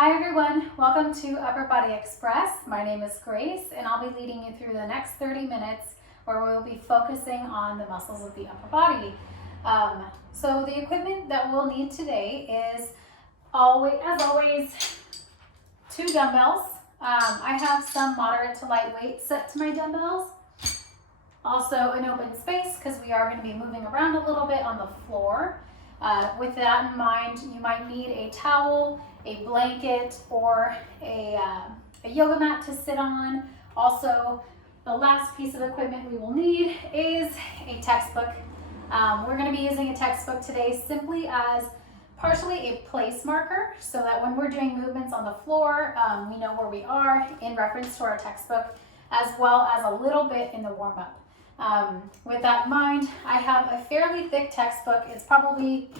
Hi everyone, welcome to Upper Body Express. My name is Grace and I'll be leading you through the next 30 minutes where we'll be focusing on the muscles of the upper body. So the equipment that we'll need today is, as always, 2 dumbbells. I have some moderate to lightweight set to my dumbbells. Also an open space because we are going to be moving around a little bit on the floor. With that in mind, you might need a towel, a blanket, or a yoga mat to sit on. Also, the last piece of equipment we will need is a textbook. We're going to be using a textbook today simply as partially a place marker so that when we're doing movements on the floor, we know where we are in reference to our textbook, as well as a little bit in the warm-up. With that in mind, I have a fairly thick textbook. It's probably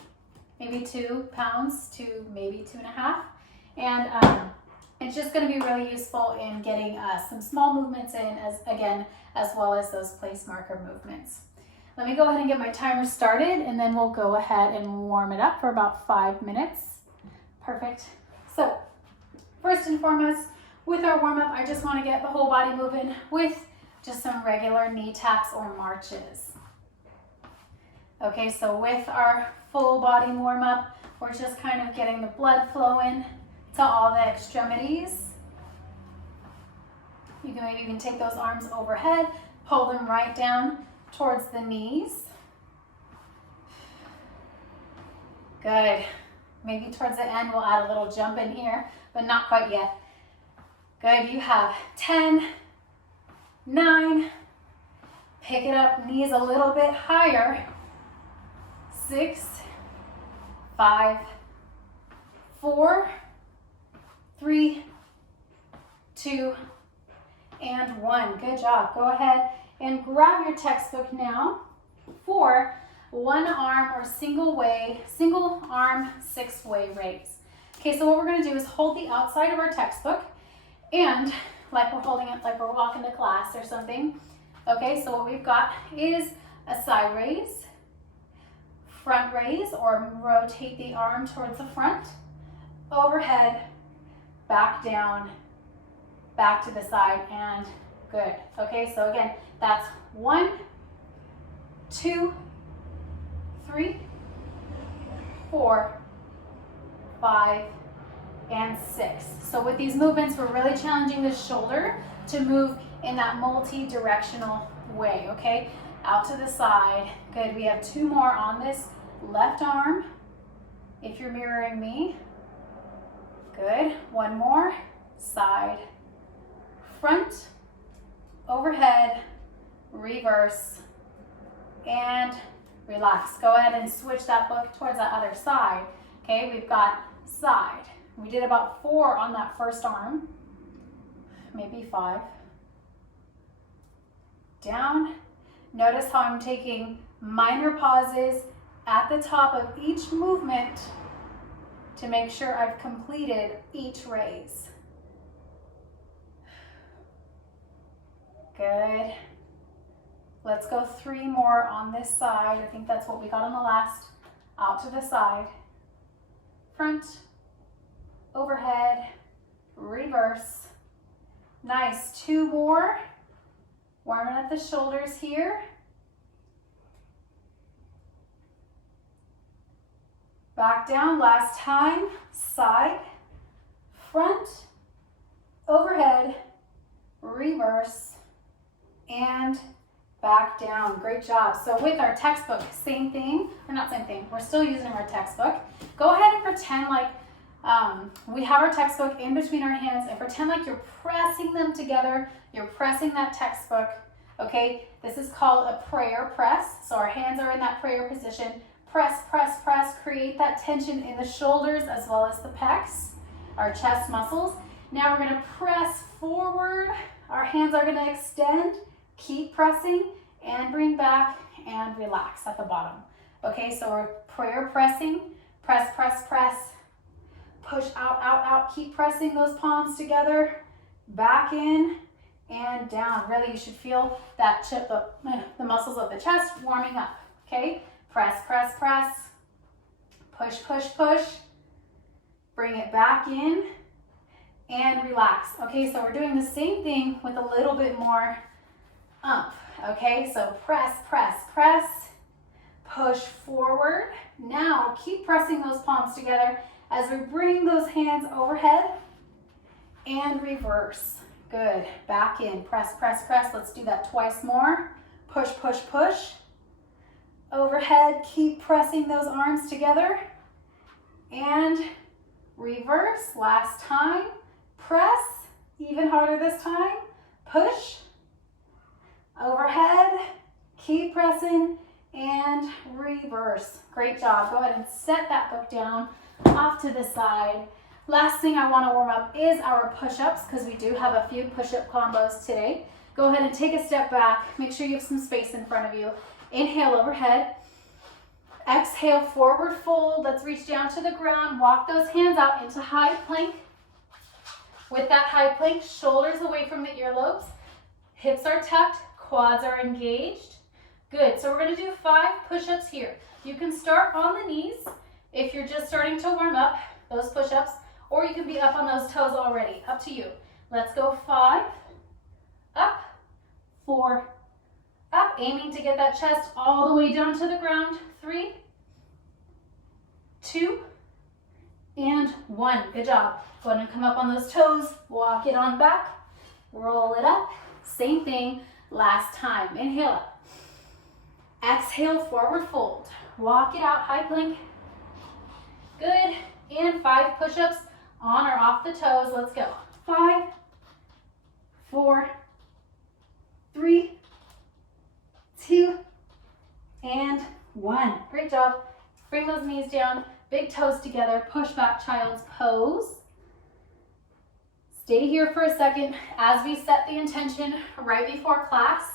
maybe 2 pounds to maybe 2.5. And it's just going to be really useful in getting some small movements in as well as those place marker movements. Let me go ahead and get my timer started and then we'll go ahead and warm it up for about 5 minutes. Perfect. So first and foremost, with our warm up, I just want to get the whole body moving with just some regular knee taps or marches. Okay, so with our full body warm up, we're just kind of getting the blood flowing to all the extremities. You can maybe even take those arms overhead, pull them right down towards the knees. Good. Maybe towards the end we'll add a little jump in here, but not quite yet. Good, you have 10, 9, pick it up, knees a little bit higher, 6, 5, 4, 3, 2, and 1. Good job. Go ahead and grab your textbook now for one arm or single arm 6-way raise. Okay, so what we're going to do is hold the outside of our textbook and like we're holding it like we're walking to class or something. Okay, so what we've got is a side raise, front raise, or rotate the arm towards the front, overhead, back down, back to the side, and good. Okay, so again, that's 1, 2, 3, 4, 5, and 6. So with these movements, we're really challenging the shoulder to move in that multi-directional way, okay? Out to the side. Good, we have 2 more on this left arm, if you're mirroring me. Good, 1 more, side, front, overhead, reverse, and relax. Go ahead and switch that book towards that other side. Okay, we've got side. We did about 4 on that first arm, maybe 5. Down. Notice how I'm taking minor pauses at the top of each movement to make sure I've completed each raise. Good. Let's go 3 more on this side. I think that's what we got on the last. Out to the side. Front, overhead, reverse. Nice. 2 more. Warming up the shoulders here. Back down, last time. Side, front, overhead, reverse, and back down. Great job. So with our textbook, same thing, or not same thing, we're still using our textbook. Go ahead and pretend like we have our textbook in between our hands and pretend like you're pressing them together. You're pressing that textbook, okay? This is called a prayer press. So our hands are in that prayer position. Press, press, press. Create that tension in the shoulders as well as the pecs, our chest muscles. Now we're going to press forward. Our hands are going to extend. Keep pressing and bring back and relax at the bottom. Okay, so we're prayer pressing. Press, press, press. Push out, out, out. Keep pressing those palms together. Back in and down. Really, you should feel that the muscles of the chest warming up. Okay, press, press, press. Push, push, push. Bring it back in and relax. Okay, so we're doing the same thing with a little bit more umph. Okay, so press, press, press, push forward. Now keep pressing those palms together as we bring those hands overhead and reverse. Good, back in, press, press, press. Let's do that twice more. Push, push, push. Overhead, keep pressing those arms together and reverse. Last time, press, even harder this time. Push, overhead, keep pressing and reverse. Great job. Go ahead and set that book down off to the side. Last thing I want to warm up is our push-ups, because we do have a few push-up combos today. Go ahead and take a step back. Make sure you have some space in front of you. Inhale overhead. Exhale, forward fold. Let's reach down to the ground. Walk those hands out into high plank. With that high plank, shoulders away from the earlobes. Hips are tucked, quads are engaged. Good, so we're gonna do 5 push-ups here. You can start on the knees if you're just starting to warm up those push-ups, or you can be up on those toes already, up to you. Let's go 5, up, 4, up, aiming to get that chest all the way down to the ground. 3, 2, and 1. Good job. Go ahead and come up on those toes, walk it on back, roll it up. Same thing last time. Inhale up. Exhale, forward fold. Walk it out, high plank. Good. And 5 push-ups on or off the toes. Let's go. 5, 4, 3, 2, and 1. Great job. Bring those knees down, big toes together, push back child's pose. Stay here for a second as we set the intention right before class.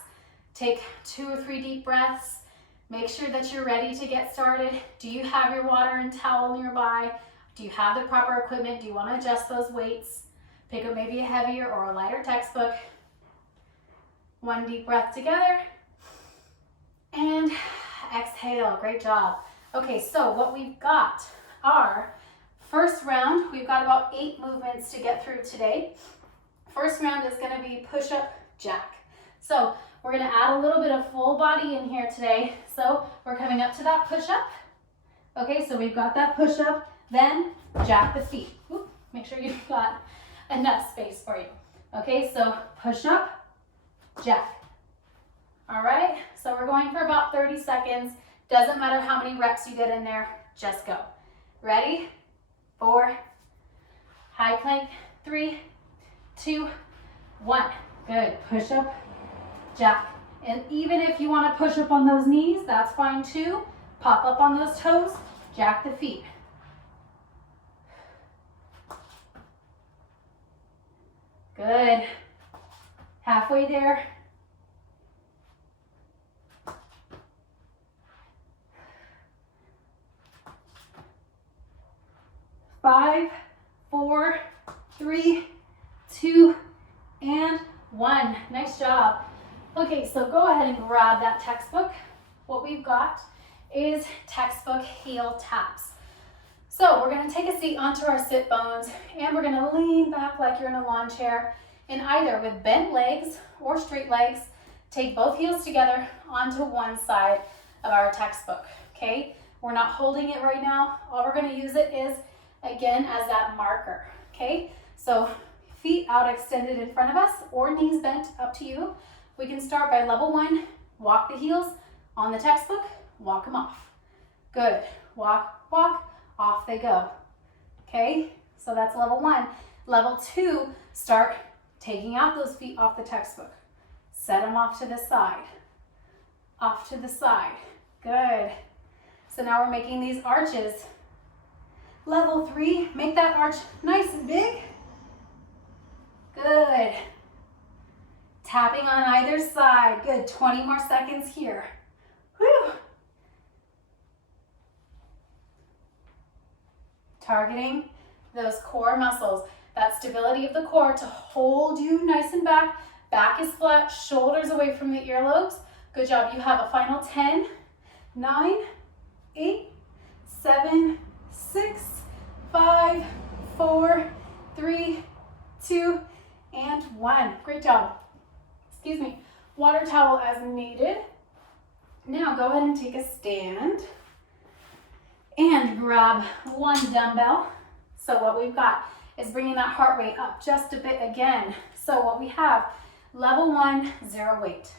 Take 2 or 3 deep breaths. Make sure that you're ready to get started. Do you have your water and towel nearby? Do you have the proper equipment? Do you want to adjust those weights? Pick up maybe a heavier or a lighter textbook. 1 deep breath together. And exhale. Great job. Okay, so what we've got are, first round, we've got about 8 movements to get through today. First round is going to be push-up jack. So we're going to add a little bit of full body in here today. So we're coming up to that push-up. Okay, so we've got that push-up, then jack the feet. Oop, make sure you've got enough space for you. Okay, so push-up, jack. All right, so we're going for about 30 seconds. Doesn't matter how many reps you get in there, just go. Ready? 4, high plank, 3, 2, 1. Good, push up, jack. And even if you want to push up on those knees, that's fine too. Pop up on those toes, jack the feet. Good. Halfway there. 5, 4, 3, 2, and 1. Nice job. Okay, so go ahead and grab that textbook. What we've got is textbook heel taps. So we're going to take a seat onto our sit bones, and we're going to lean back like you're in a lawn chair, and either with bent legs or straight legs, take both heels together onto one side of our textbook, okay? We're not holding it right now. All we're going to use it is, again, as that marker, okay? So feet out extended in front of us or knees bent, up to you. We can start by level 1, walk the heels on the textbook, walk them off. Good, walk, walk, off they go, okay? So that's level 1. Level 2, start taking out those feet off the textbook. Set them off to the side, off to the side, good. So now we're making these arches. Level 3, make that arch nice and big. Good. Tapping on either side. Good, 20 more seconds here. Whew. Targeting those core muscles. That stability of the core to hold you nice and back. Back is flat, shoulders away from the earlobes. Good job. You have a final 10, 9, 8, 7, 6, 5, 4, 3, excuse me, water towel as needed. Now go ahead and take a stand and grab one dumbbell. So what we've got is bringing that heart rate up just a bit again. So what we have, level 1, 0 weight.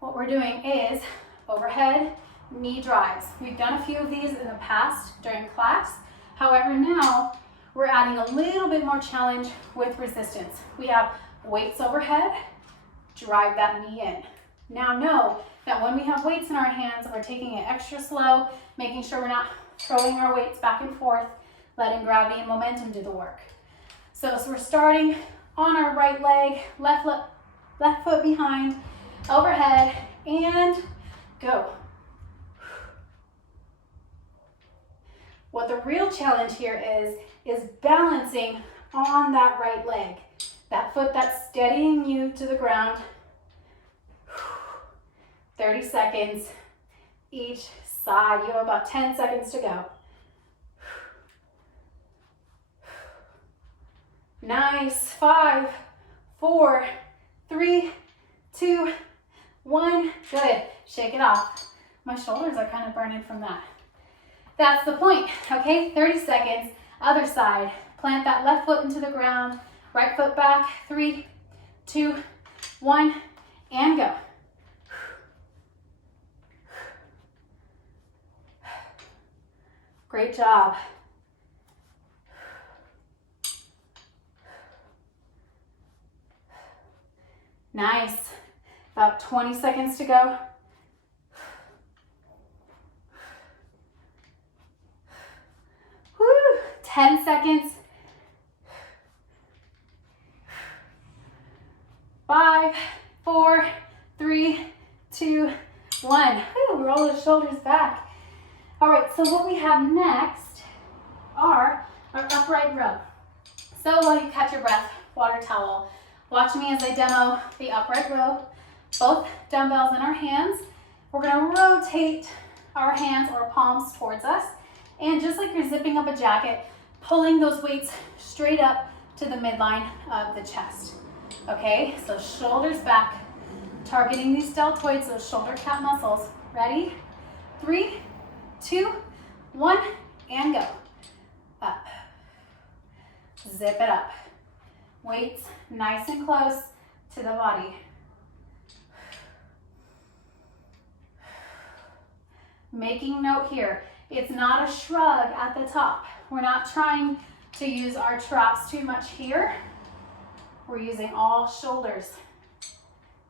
What we're doing is overhead knee drives. We've done a few of these in the past during class. However, now we're adding a little bit more challenge with resistance. We have weights overhead, drive that knee in. Now know that when we have weights in our hands, we're taking it extra slow, making sure we're not throwing our weights back and forth, letting gravity and momentum do the work. So we're starting on our right leg, left foot behind, overhead, and go. What the real challenge here is balancing on that right leg. That foot that's steadying you to the ground. 30 seconds each side. You have about 10 seconds to go. Nice. 5, 4, 3, 2, 1. Good. Shake it off. My shoulders are kind of burning from that. That's the point, okay? 30 seconds. Other side. Plant that left foot into the ground. Right foot back. 3, 2, 1, and go. Great job. Nice. About 20 seconds to go. Woo. 10 seconds. 5, 4, 3, 2, 1. Woo. Roll the shoulders back. All right, so what we have next are our upright row. So while you catch your breath, water towel. Watch me as I demo the upright row. Both dumbbells in our hands. We're gonna rotate our hands or palms towards us. And just like you're zipping up a jacket, pulling those weights straight up to the midline of the chest. Okay, so shoulders back, targeting these deltoids, those shoulder cap muscles. Ready? 3, 2, 1, and go. Up. Zip it up. Weights nice and close to the body. Making note here, it's not a shrug at the top. We're not trying to use our traps too much here. We're using all shoulders.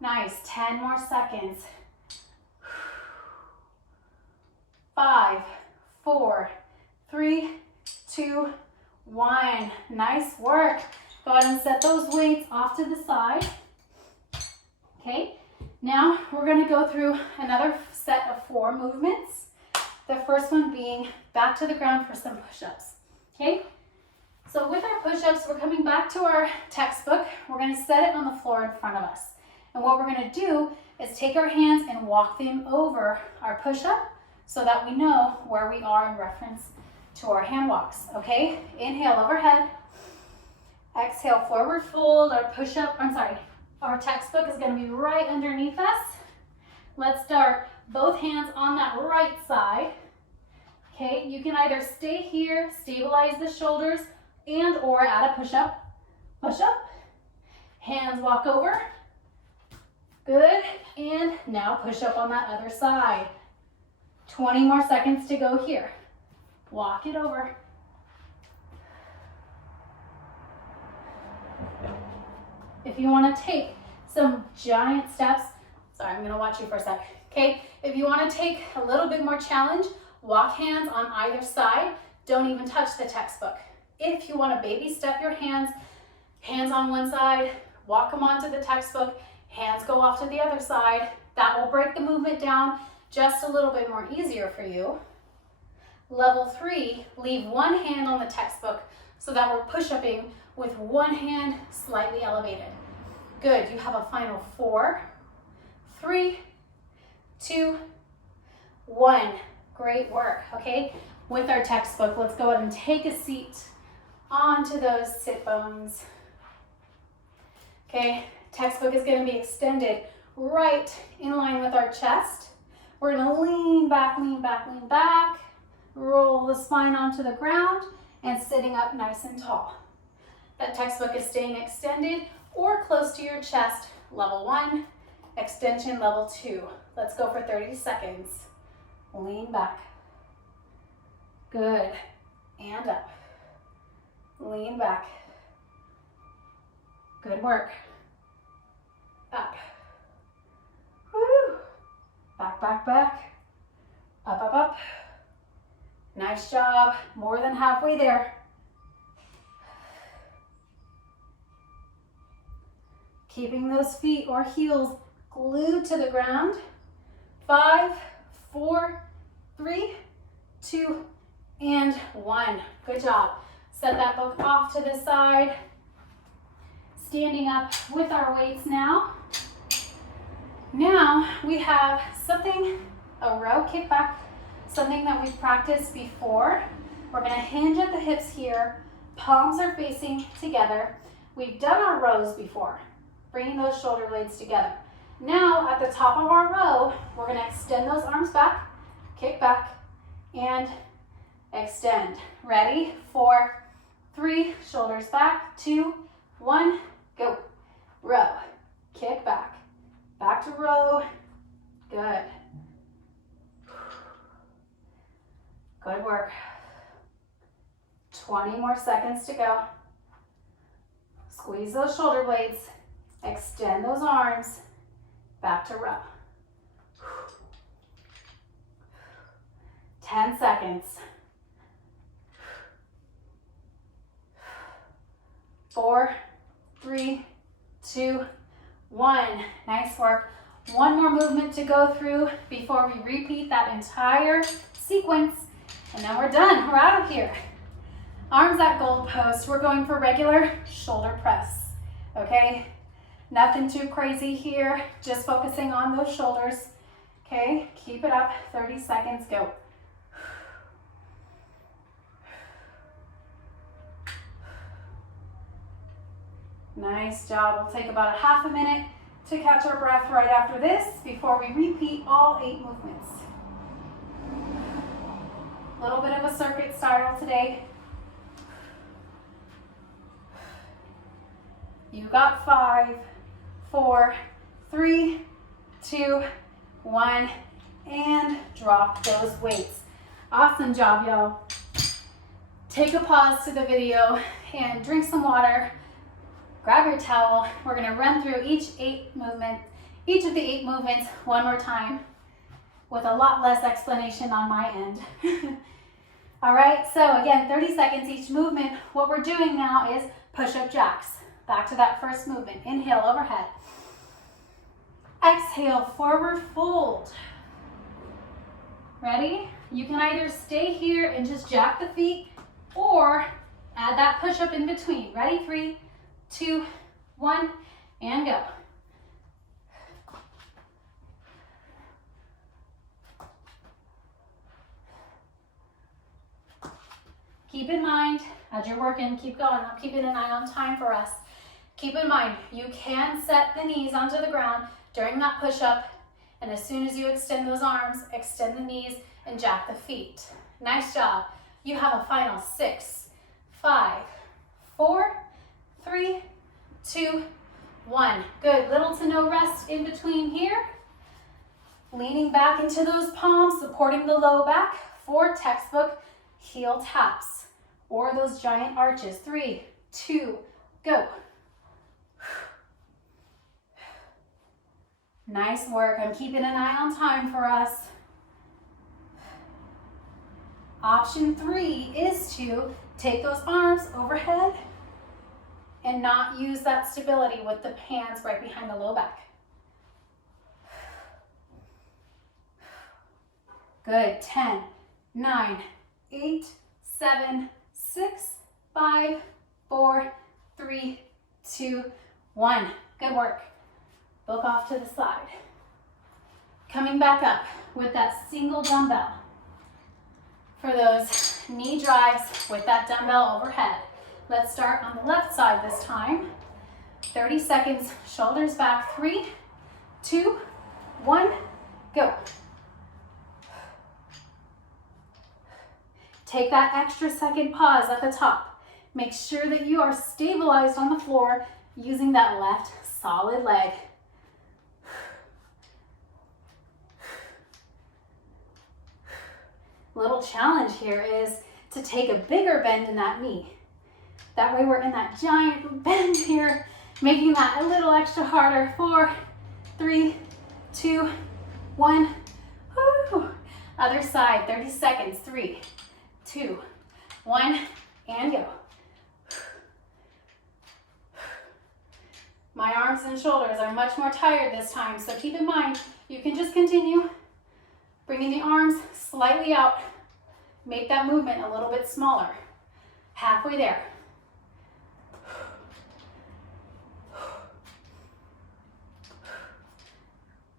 Nice, 10 more seconds. 5, 4, 3, 2, 1. Nice work. Go ahead and set those weights off to the side. Okay, now we're going to go through another set of 4 movements. The first one being back to the ground for some push-ups. Okay, so with our push-ups, we're coming back to our textbook. We're going to set it on the floor in front of us. And what we're going to do is take our hands and walk them over our push-up so that we know where we are in reference to our hand walks. Okay, inhale overhead. Exhale, forward fold. Our push-up, our textbook is going to be right underneath us. Let's start both hands on that right side. Okay, you can either stay here, stabilize the shoulders, and or add a push-up. Push-up. Hands walk over. Good. And now push up on that other side. 20 more seconds to go here. Walk it over. If you want to take some giant steps, sorry, I'm going to watch you for a sec. Okay, if you want to take a little bit more challenge, walk hands on either side. Don't even touch the textbook. If you want to baby step your hands on one side, walk them onto the textbook, hands go off to the other side. That will break the movement down just a little bit more easier for you. Level 3, leave one hand on the textbook so that we're push-upping with one hand slightly elevated. Good, you have a final 4, 3, 2, 1. Great work, okay? With our textbook, let's go ahead and take a seat onto those sit bones. Okay, Textbook is going to be extended right in line with our chest. We're going to lean back, lean back, lean back. Roll the spine onto the ground and sitting up nice and tall. That textbook is staying extended or close to your chest. Level 1, extension level 2. Let's go for 30 seconds. Lean back. Good. And up. Lean back. Good work. Up. Woo. Back, back, back. Up, up, up. Nice job. More than halfway there. Keeping those feet or heels glued to the ground. 5, 4, 3, 2, and 1. Good job. Set that book off to the side. Standing up with our weights now. Now we have something, a row kickback, something that we've practiced before. We're going to hinge at the hips here. Palms are facing together. We've done our rows before, bringing those shoulder blades together. Now at the top of our row, we're going to extend those arms back, kick back, and extend. Ready? 4, 3, shoulders back, 2, 1, go. Row, kick back, back to row. Good. Good work. 20 more seconds to go. Squeeze those shoulder blades, extend those arms, back to row. 10 seconds. 4, 3, 2, 1. Nice work. One more movement to go through before we repeat that entire sequence. And then we're done. We're out of here. Arms at goal post. We're going for regular shoulder press. Okay? Nothing too crazy here. Just focusing on those shoulders. Okay? Keep it up. 30 seconds. Go. Nice job. We'll take about a half a minute to catch our breath right after this before we repeat all 8 movements. A little bit of a circuit style today. You got 5, 4, 3, 2, 1, and drop those weights. Awesome job, y'all. Take a pause to the video and drink some water. Grab your towel. We're going to run through each of the 8 movements one more time with a lot less explanation on my end. All right, so again, 30 seconds each movement. What we're doing now is push-up jacks. Back to that first movement. Inhale, overhead. Exhale, forward fold. Ready? You can either stay here and just jack the feet or add that push-up in between. Ready? 3, 2, 1, and go. Keep in mind, as you're working, keep going. I'm keeping an eye on time for us. Keep in mind, you can set the knees onto the ground during that push-up, and as soon as you extend those arms, extend the knees and jack the feet. Nice job. You have a final 6, 5, 4, 3, 2, 1. Good. Little to no rest in between here. Leaning back into those palms, supporting the low back for textbook heel taps or those giant arches. 3, 2, go. Nice work. I'm keeping an eye on time for us. Option 3 is to take those arms overhead and not use that stability with the hands right behind the low back. Good. 10, 9, 8, 7, 6, 5, 4, 3, 2, 1. Good work. Book off to the side. Coming back up with that single dumbbell. For those knee drives with that dumbbell overhead. Let's start on the left side this time. 30 seconds, shoulders back. 3, 2, 1, go. Take that extra second pause at the top. Make sure that you are stabilized on the floor using that left solid leg. Little challenge here is to take a bigger bend in that knee. That way we're in that giant bend here, making that a little extra harder. 4, 3, 2, 1. Woo. Other side, 30 seconds. 3, 2, 1, and go. My arms and shoulders are much more tired this time, so keep in mind, you can just continue bringing the arms slightly out. Make that movement a little bit smaller. Halfway there.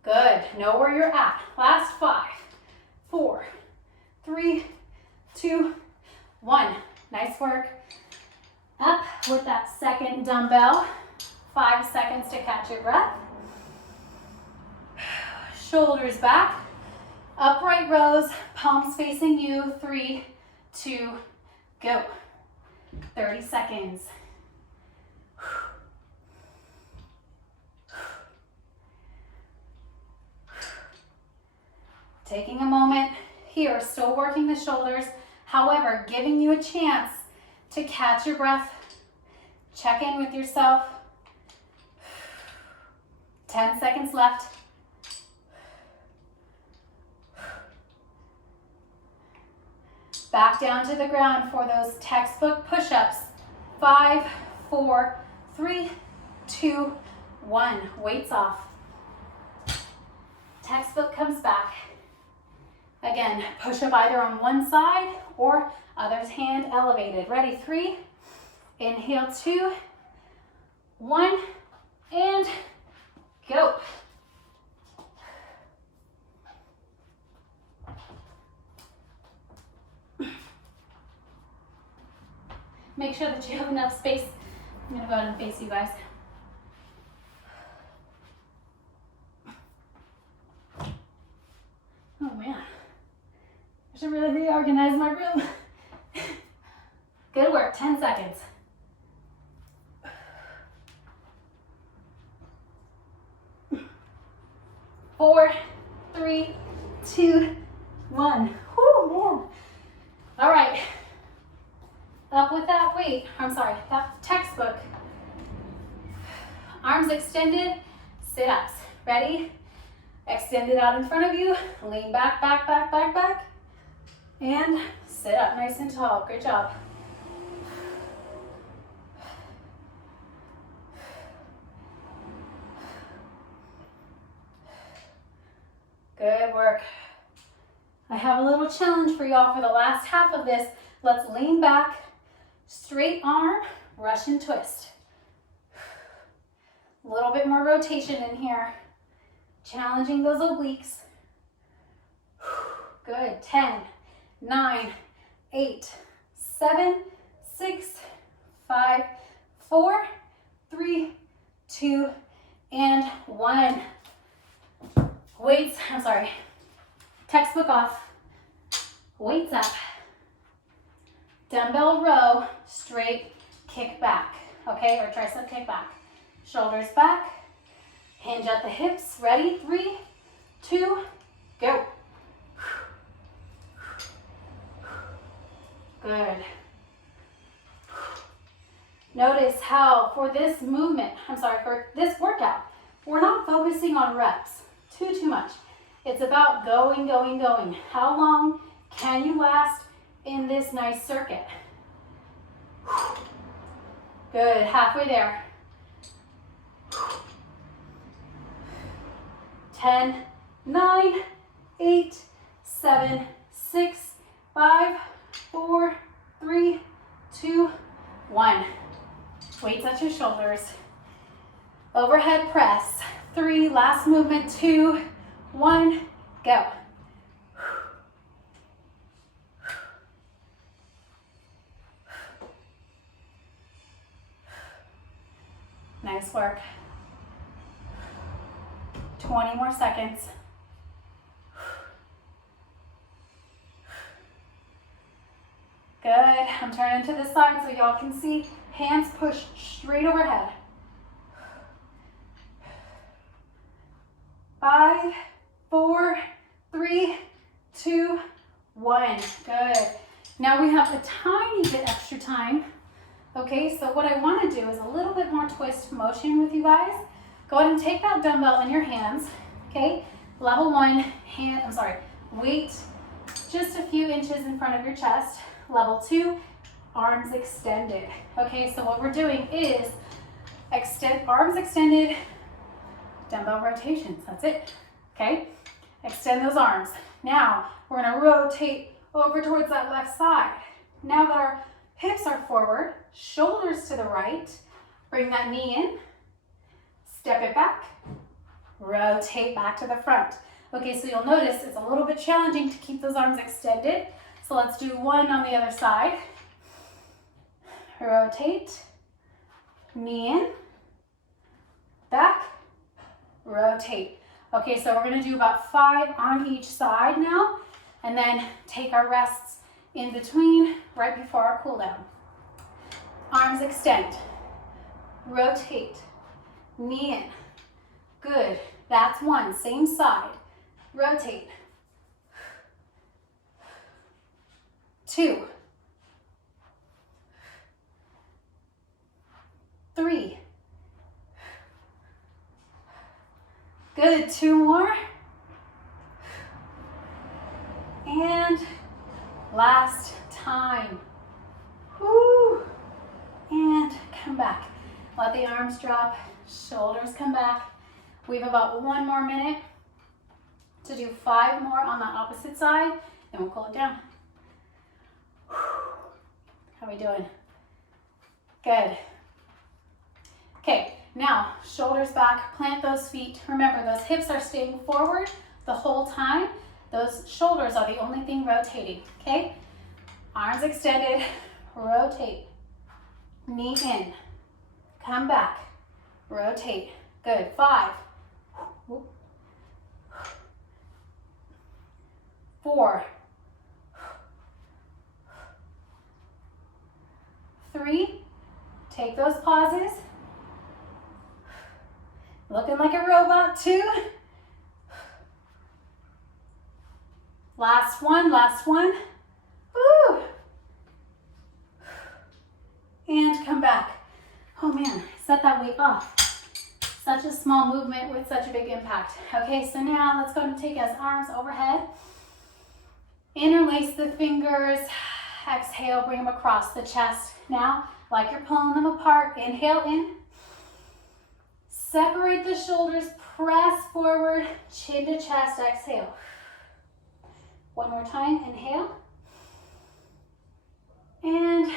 Good. Know where you're at. Last 5, 4, 3, 2, 1. Nice work. Up with that second dumbbell. 5 seconds to catch your breath. Shoulders back. Upright rows, palms facing you. 3, 2, go. 30 seconds. Taking a moment here, still working the shoulders. However, giving you a chance to catch your breath. Check in with yourself. 10 seconds left. Back down to the ground for those textbook push-ups. 5, 4, 3, 2, 1. Weights off. Textbook comes back. Again, push up either on one side or other hand elevated. Ready? 3, inhale, 2, 1, and go. Make sure that you have enough space. I'm gonna go ahead and face you guys. Oh man, I should really reorganize my room. Good work, 10 seconds. Four, 3, 2, 1. Whoo, man. All right. Up with that weight. I'm sorry, that textbook. Arms extended, sit-ups. Ready? Extend it out in front of you. Lean back, back, back, back, back. And sit up nice and tall. Great job. Good work. I have a little challenge for y'all for the last half of this. Let's lean back, straight arm, Russian twist. A little bit more rotation in here. Challenging those obliques. Good. 10, 9, 8, 7, 6, 5, 4, 3, 2, and 1. Weights, I'm sorry. Textbook off. Weights up. Dumbbell row, straight kick back. Okay, or tricep kick back. Shoulders back. Hinge at the hips. Ready? 3, 2, go. Good. Notice how for this movement, for this workout, we're not focusing on reps too much. It's about going, going, going. How long can you last in this nice circuit? Good, halfway there. 10, 9, 8, 7, 6, 5, 4, 3, 2, 1. Weights at your shoulders. Overhead press. 3, last movement, 2, 1, go. Nice work. 20 more seconds. Good. I'm turning to the side so y'all can see. Hands push straight overhead. 5, 4, 3, 2, 1. Good. Now we have a tiny bit extra time. Okay, so what I want to do is a little bit more twist motion with you guys. Go ahead and take that dumbbell in your hands. Okay, level 1, weight just a few inches in front of your chest. Level 2, arms extended. Okay, so what we're doing is arms extended, dumbbell rotations. That's it. Okay, extend those arms. Now we're going to rotate over towards that left side. Now that our hips are forward, shoulders to the right, bring that knee in, step it back, rotate back to the front. Okay, so you'll notice it's a little bit challenging to keep those arms extended. So let's do one on the other side. Rotate, knee in, back, rotate. Okay, so we're gonna do about 5 on each side now, and then take our rests in between, right before our cool down. Arms extend, rotate, knee in. Good, that's 1, same side. Rotate. 2, 3. Good, 2 more. And last time. Woo. And come back. Let the arms drop, shoulders come back. We have about 1 more minute to do 5 more on the opposite side, and we'll cool it down. How are we doing? Good. Okay, now shoulders back, plant those feet. Remember, those hips are staying forward the whole time. Those shoulders are the only thing rotating, okay? Arms extended, rotate. Knee in, come back, rotate. Good, 5, 4, 3, take those pauses. Looking like a robot, 2. Last one, last one. Woo. And come back. Oh man, set that weight off. Such a small movement with such a big impact. Okay, so now let's go and take us arms overhead. Interlace the fingers. Exhale, bring them across the chest. Now, like you're pulling them apart, inhale in. Separate the shoulders, press forward, chin to chest, exhale. 1 more time, inhale. And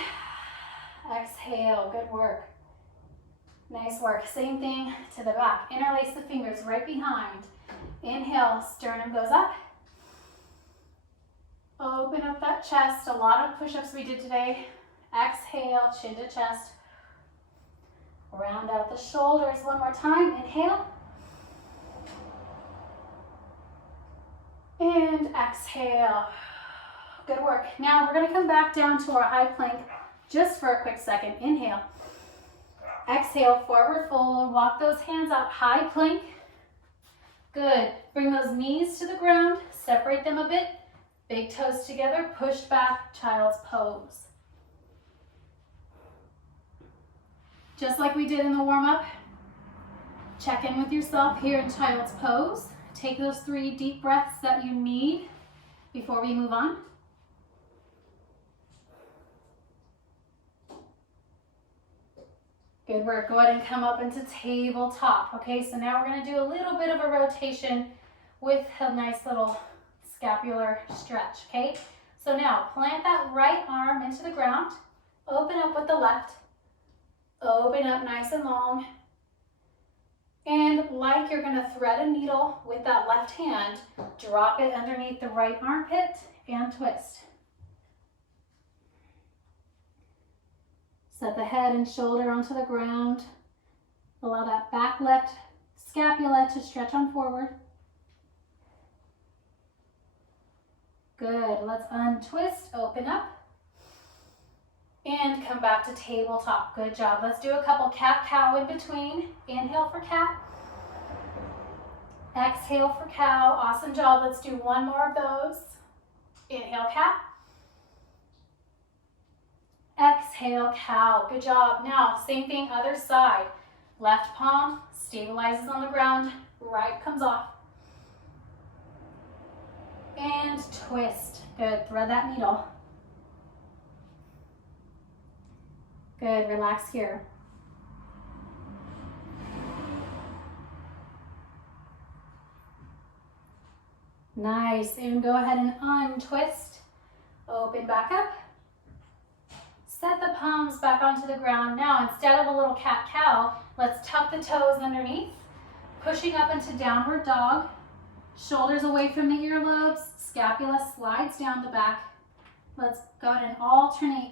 exhale, good work. Nice work. Same thing to the back. Interlace the fingers right behind. Inhale, sternum goes up. Open up that chest. A lot of push-ups we did today. Exhale, chin to chest. Round out the shoulders 1 more time. Inhale. And exhale. Good work. Now we're going to come back down to our high plank just for a quick second. Inhale. Exhale, forward fold. Walk those hands out, high plank. Good. Bring those knees to the ground. Separate them a bit. Big toes together. Push back, child's pose. Just like we did in the warm-up, check in with yourself here in child's pose. Take those 3 deep breaths that you need before we move on. Good work. Go ahead and come up into tabletop. Okay, so now we're going to do a little bit of a rotation with a nice little scapular stretch. Okay, so now plant that right arm into the ground. Open up with the left. Open up nice and long. And like you're going to thread a needle with that left hand, drop it underneath the right armpit and twist. Set the head and shoulder onto the ground. Allow that back left scapula to stretch on forward. Good. Let's untwist, open up, and come back to tabletop. Good job. Let's do a couple cat-cow in between. Inhale for cat. Exhale for cow. Awesome job. Let's do one more of those. Inhale, cat. Exhale, cow. Good job. Now, same thing, other side. Left palm stabilizes on the ground. Right comes off. And twist. Good. Thread that needle. Good. Relax here. Nice. And go ahead and untwist. Open back up. Set the palms back onto the ground. Now, instead of a little cat-cow, let's tuck the toes underneath, pushing up into downward dog. Shoulders away from the earlobes. Scapula slides down the back. Let's go ahead and alternate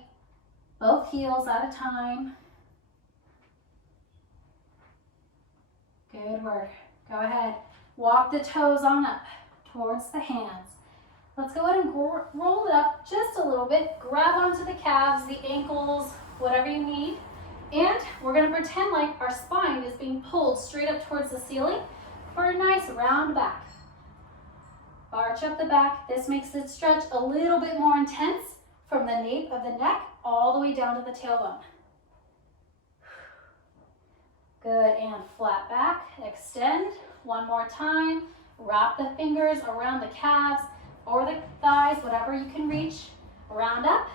both heels at a time. Good work. Go ahead. Walk the toes on up towards the hands. Let's go ahead and roll it up just a little bit. Grab onto the calves, the ankles, whatever you need. And we're going to pretend like our spine is being pulled straight up towards the ceiling for a nice round back. Arch up the back. This makes it stretch a little bit more intense from the nape of the neck all the way down to the tailbone. Good, and flat back. Extend. One more time. Wrap the fingers around the calves or the thighs, whatever you can reach. Round up.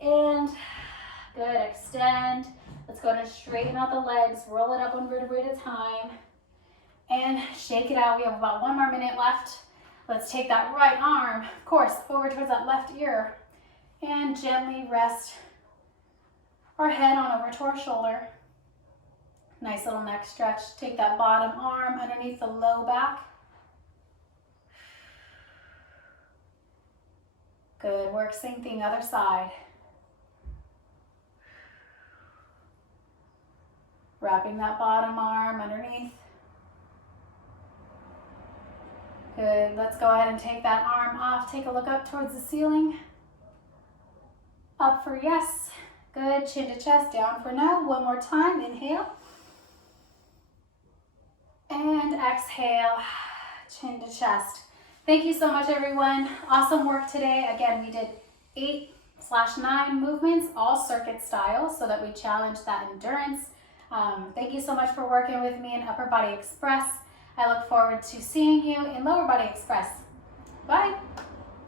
And good, extend. Let's go ahead and straighten out the legs. Roll it up one vertebrae at a time. And shake it out. We have about 1 more minute left. Let's take that right arm, of course, over towards that left ear. And gently rest our head on over to our shoulder. Nice little neck stretch. Take that bottom arm underneath the low back. Good work. Same thing, other side. Wrapping that bottom arm underneath. Good. Let's go ahead and take that arm off. Take a look up towards the ceiling. Up for yes. Good. Chin to chest. Down for no. One more time. Inhale. And exhale, chin to chest. Thank you so much, everyone. Awesome work today. Again, we did 8/9 movements, all circuit style, so that we challenge that endurance. Thank you so much for working with me in Upper Body Express. I look forward to seeing you in Lower Body Express. Bye.